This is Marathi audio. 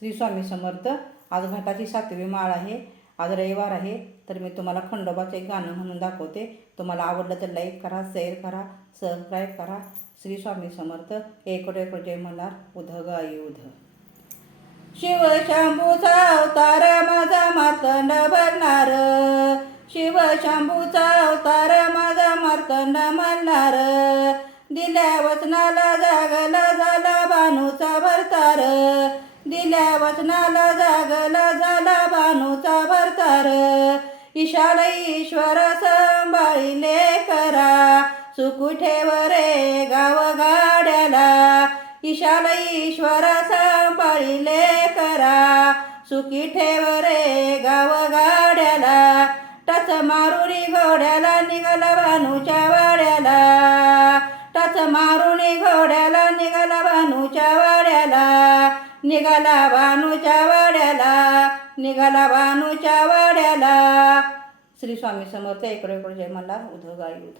श्री स्वामी समर्थ. आज घाटाची 7वी माळ आहे. आज रविवार आहे, तर मी तुम्हाला खंडोबाचं एक गाणं म्हणून दाखवते. तुम्हाला आवडलं तर लाईक करा, शेअर करा, सबस्क्राईब करा. श्री स्वामी समर्थ. एकडे जय मल्हार उध गाई उध. शिवशंभूचा अवतार माझा मार्तंड भरणार, शिवशंभूचा अवतार माझा मार्तंड मल्हार. दिल्या वचनाला जागला झाला भानूचा भरतार, दिल्या वचनाला जागला झाला भानूचा भरतार. ईशाला ईश्वर संभाळिले करा, सुखू ठेव रे गाव गाड्याला. ईशाला ईश्वर संभाळिले करा, सुखी ठेव रे गाव गाड्याला. टच मारुनी घोड्याला निघाला भानूच्या वाड्याला, टच मारुनी घोड्याला निघाला भानूच्या वाड्याला. निघाला भानूच्या वाड्याला, निघाला भानूच्या वाड्याला. श्री स्वामी समर्थ. इकडे जय मल्हार उध गाई उध.